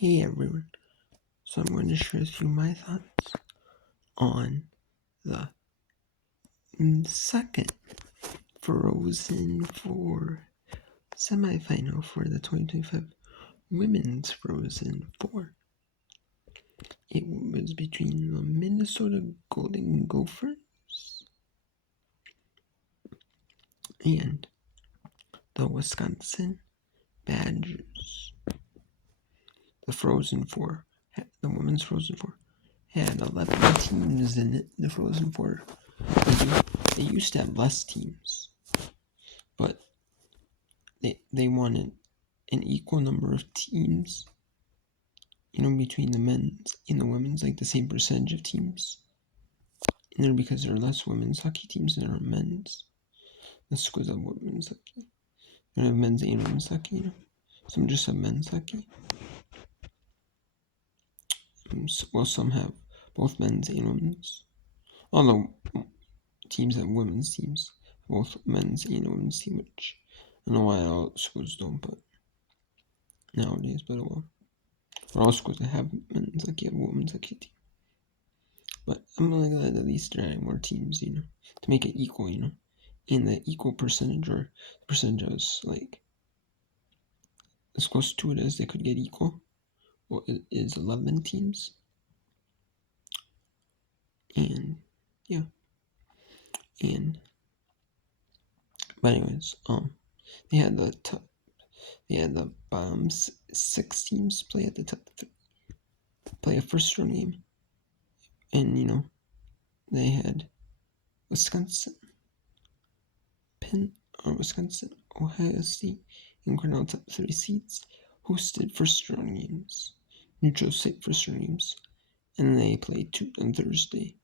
Hey everyone, so I'm going to share with you my thoughts on the second Frozen 4 semifinal for the 2025 Women's Frozen 4. It was between the Minnesota Golden Gophers and the Wisconsin Badgers. The Frozen 4, the Women's Frozen 4, had 11 teams in it. The Frozen 4, they used to have less teams, but they wanted an equal number of teams, between the men's and the women's, like the same percentage of teams. And then because there are less women's hockey teams than there are men's, the schools have women's hockey. They have men's and women's hockey, Some just have men's hockey. Well, some have both men's and women's. Although teams have women's teams, both men's and women's team, which I don't know why all schools don't, but nowadays, but well. But all schools that have men's hockey have women's hockey team. But I'm really glad at least they're adding more teams, to make it equal, and the equal percentage, or percentage is like as close to it as they could get equal. Well, it is 11 teams, and yeah, but anyways, they had the bottom 6 teams play at the top 3, play a first round game, and they had Wisconsin, Ohio State, and Cornell top 3 seeds hosted first round games, neutral site first round games, and they played 2 on Thursday.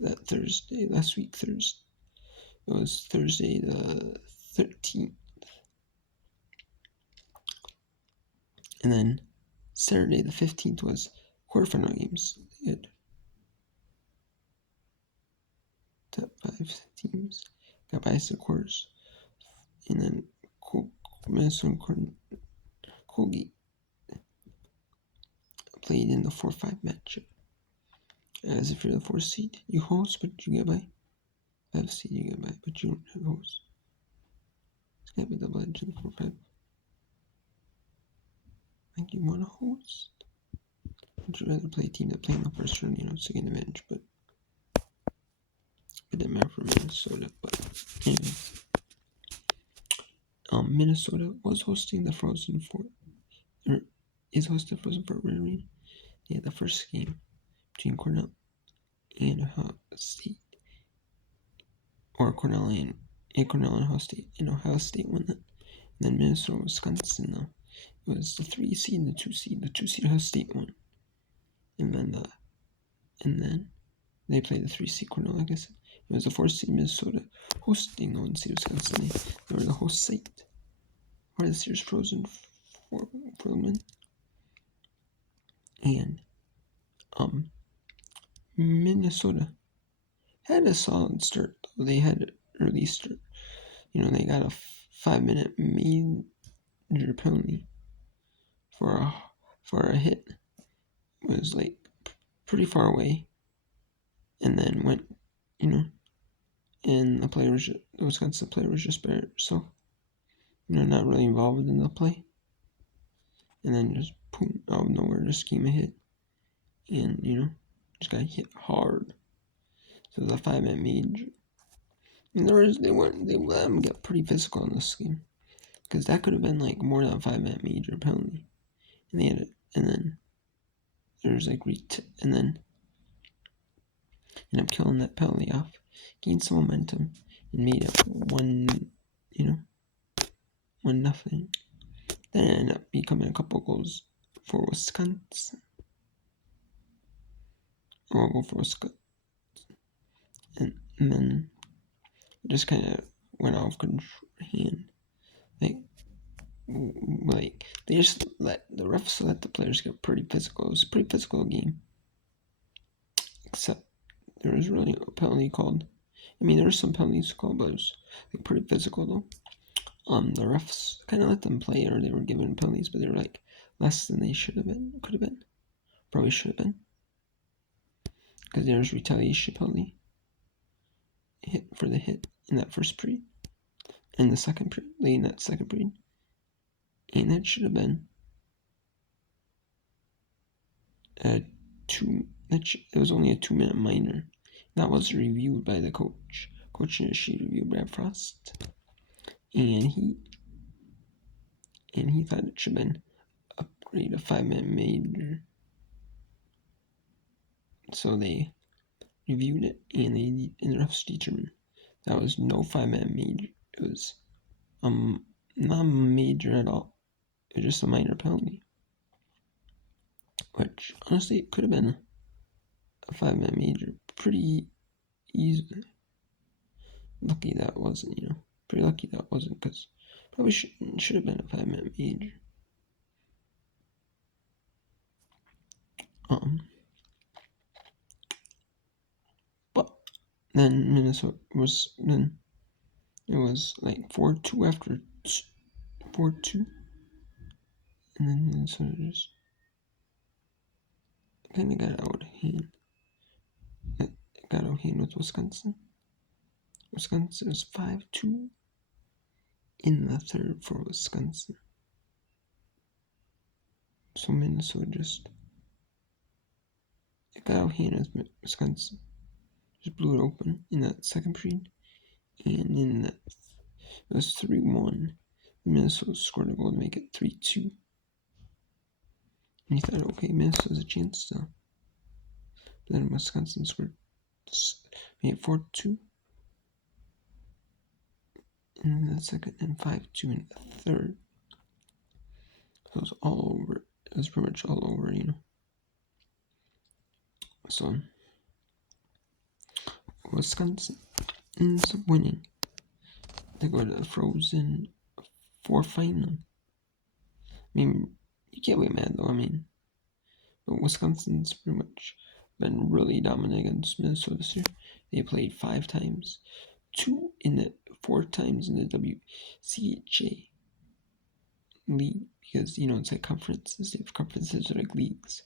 Last week Thursday, it was Thursday the 13th, and then Saturday the 15th was quarterfinal games. They had top 5 teams got by the quarters, and then Minnesota Colgate played in the 4-5 matchup. As if you're the 4th seed, you host, but you get by. 5th seed, you get by, but you don't have host. It's gotta be double edge in the 4-5. Like, you want to host? Would you rather play a team that play in the first round, second advantage, but it didn't matter for Minnesota. But anyways, Minnesota was hosting the Frozen 4, or is hosting the Frozen 4 Arena. They had the first game between Cornell and Ohio State, or Cornell and Ohio State, and Ohio State won that. And then Minnesota, Wisconsin, though, it was the 3 seed and the 2 seed. The 2 seed Ohio State won, and then they played the 3 seed Cornell. I guess it was the 4 seed Minnesota hosting the 1 seed Wisconsin. They were the host site for the series Frozen for the men. And Minnesota had a solid start, though. They had an early start. They got a 5-minute major penalty for a hit. It was like pretty far away, and then went, and the Wisconsin player was just by herself, not really involved in the play, and then just boom, out of nowhere, just came a hit, and just got hit hard. So it was a 5-minute major. And they let them get pretty physical in this game, because that could have been like more than a 5-minute major penalty, and they had it, and then there's like and then ended up killing that penalty off, gained some momentum, and made it 1-0. Then it ended up becoming a couple goals for Wisconsin. And then it just kind of went off hand. Like they just let the refs let the players get pretty physical. It was a pretty physical game, except there was really no penalty called. There were some penalties called, but it was pretty physical though. the refs kind of let them play, or they were given penalties, but they were like less than they should have been, could have been, probably should have been, because there was retaliation penalty hit for the hit in that first period, and the second period, late in that second period, and that should have been it was only a 2-minute minor. That was reviewed by the coach. Coach initially reviewed Brad Frost, and he thought it should have been upgraded a 5-minute major. So they reviewed it, and the refs determined that was no 5-minute major. It was not major at all. It was just a minor penalty, which honestly it could have been a 5-minute major pretty easily. Lucky that wasn't, pretty lucky that wasn't, because probably should have been a 5-minute major. But then Minnesota was it was like 4-2 after 4-2, and then Minnesota just kind of got out of hand. It got out of hand with Wisconsin. Wisconsin was 5-2 in the third for Wisconsin. So Minnesota just got out of hand with Wisconsin. Just blew it open in that second period, and in that it was 3-1. Minnesota scored a goal to make it 3-2. And you thought, okay, Minnesota's a chance still. But then Wisconsin scored, made it 4-2 in the second, and 5-2 in the third. So it was all over. It was pretty much all over, So Wisconsin ends up winning. They go to the Frozen Four final. You can't be mad though. But Wisconsin's pretty much been really dominant against Minnesota this year. They played 5 times, 4 times in the WCHA league, because it's like conferences. They have conferences or like leagues,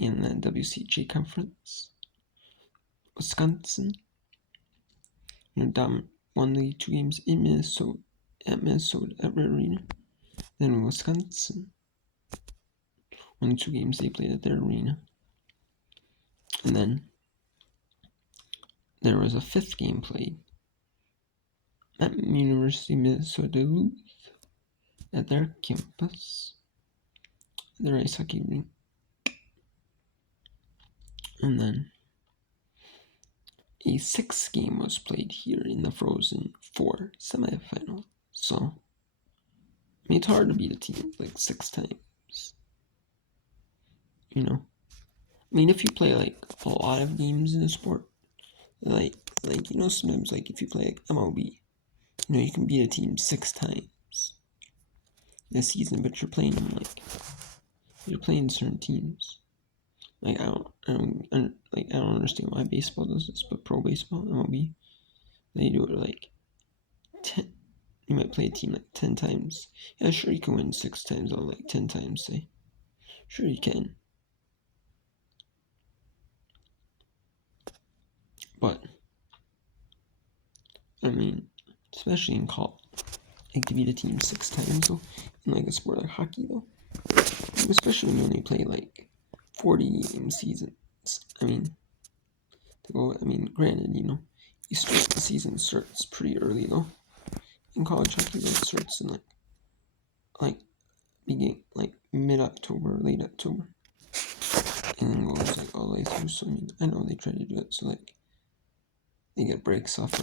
in the WCHA conference. Wisconsin, won the 2 games in Minnesota at Red Arena. Then Wisconsin won the 2 games they played at their arena. And then there was a 5th game played at University of Minnesota Duluth at their campus, their ice hockey rink. And then a 6th game was played here in the Frozen Four semifinal. So it's hard to beat a team like 6 times. If you play like a lot of games in a sport, sometimes like if you play like MLB, you can beat a team 6 times in a season, but you're playing them you're playing certain teams. I don't understand why baseball does this, but pro baseball, MLB, they do it 10. You might play a team 10 times. Yeah, sure you can win 6 times or 10 times, say. Sure you can. But especially in college, to beat a team 6 times though, in a sport like hockey though. Especially when you only play 40 game seasons. Granted, the season starts pretty early though. In college hockey, it starts in beginning mid-October, late October, and then goes all the way through. So I know they try to do it so they get breaks off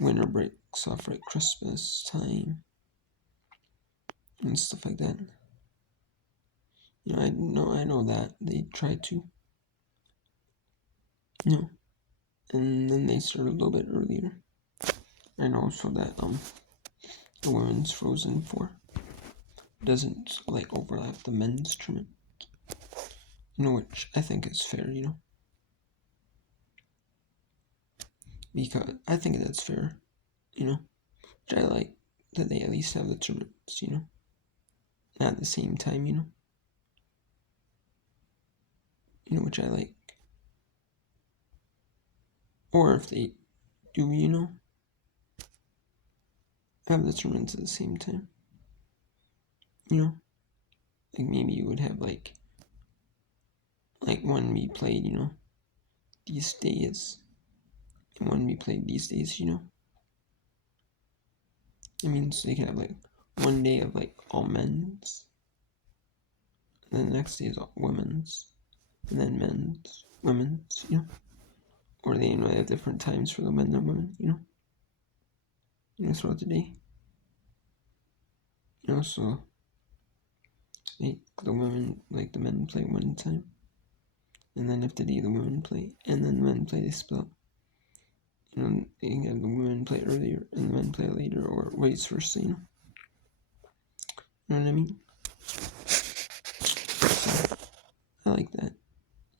winter breaks off Christmas time and stuff like that. I know that they try to, and then they start a little bit earlier. I know so that the women's Frozen Four doesn't overlap the men's tournament, which I think is fair, because I think that's fair, you know. Which I like that they at least have the tournaments, you know, not at the same time, you know, which I like. Or if they do, you know, have the tournaments at the same time, you know, like maybe you would have like one we played, you know, these days, and one we played these days, you know. I mean, so they could have like one day of like all men's, and then the next day is all women's, and then men's, women's, you know. Or they, you know, they have different times for the men and women, you know, throughout the day. You know, so they, the women, like the men play one time, and then if the day the women play, and then the men play, they split up. You know, they can have the women play earlier and the men play later, or vice versa, you know. You know what I mean? So, I like that,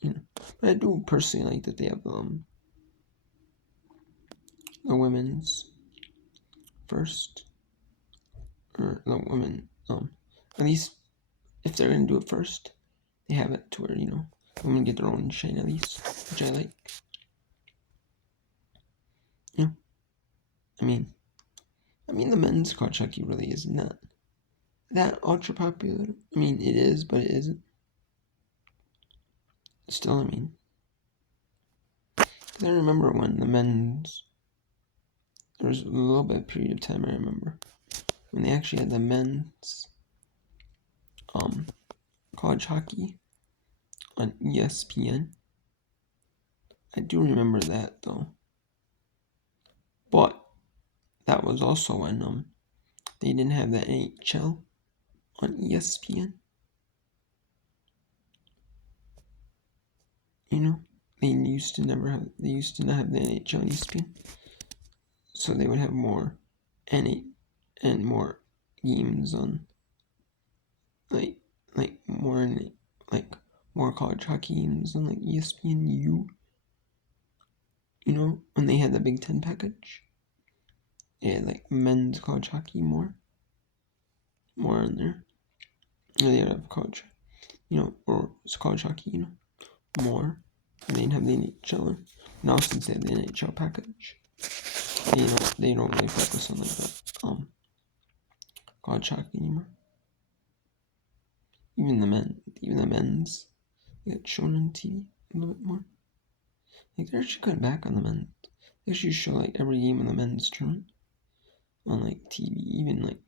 you know. But I do personally like that they have the women's first, or the women, at least if they're gonna do it first, they have it to where, you know, women get their own shine at least, which I like. You know, I mean the men's crotch hockey really is not that ultra popular. I mean it is, but it isn't. Still, I mean, 'cause I remember when the men's, there was a little bit of period of time I remember when they actually had the men's college hockey on ESPN. I do remember that though. But that was also when they didn't have the NHL on ESPN. You know, they used to not have the NHL on ESPN, so they would have more NA and more games on like more in like more college hockey games on like ESPNU. You know, when they had the Big Ten package, they had like men's college hockey more in there. Or they have college, you know, or it's college hockey, you know, more. And they didn't have the NHL. Now since they have the NHL package, they don't really focus on like that college hockey anymore. Even the men's get shown on TV a little bit more. Like they're actually cutting back on the men's. They actually show like every game of the men's tournament on like TV. Even like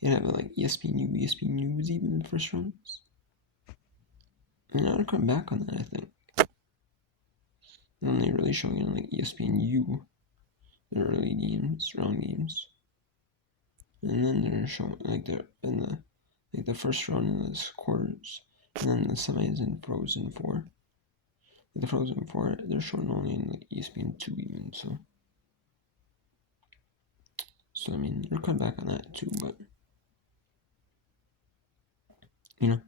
they have like ESPN News even in the first rounds. And now they're cutting back on that, I think. And they're really showing it on like ESPNU, the early games, round games. And then they're showing like they're in the first round in the quarters, and then the semis and Frozen Four. The Frozen Four they're showing only in like ESPN2 even, so I mean they're cutting back on that too, but you know,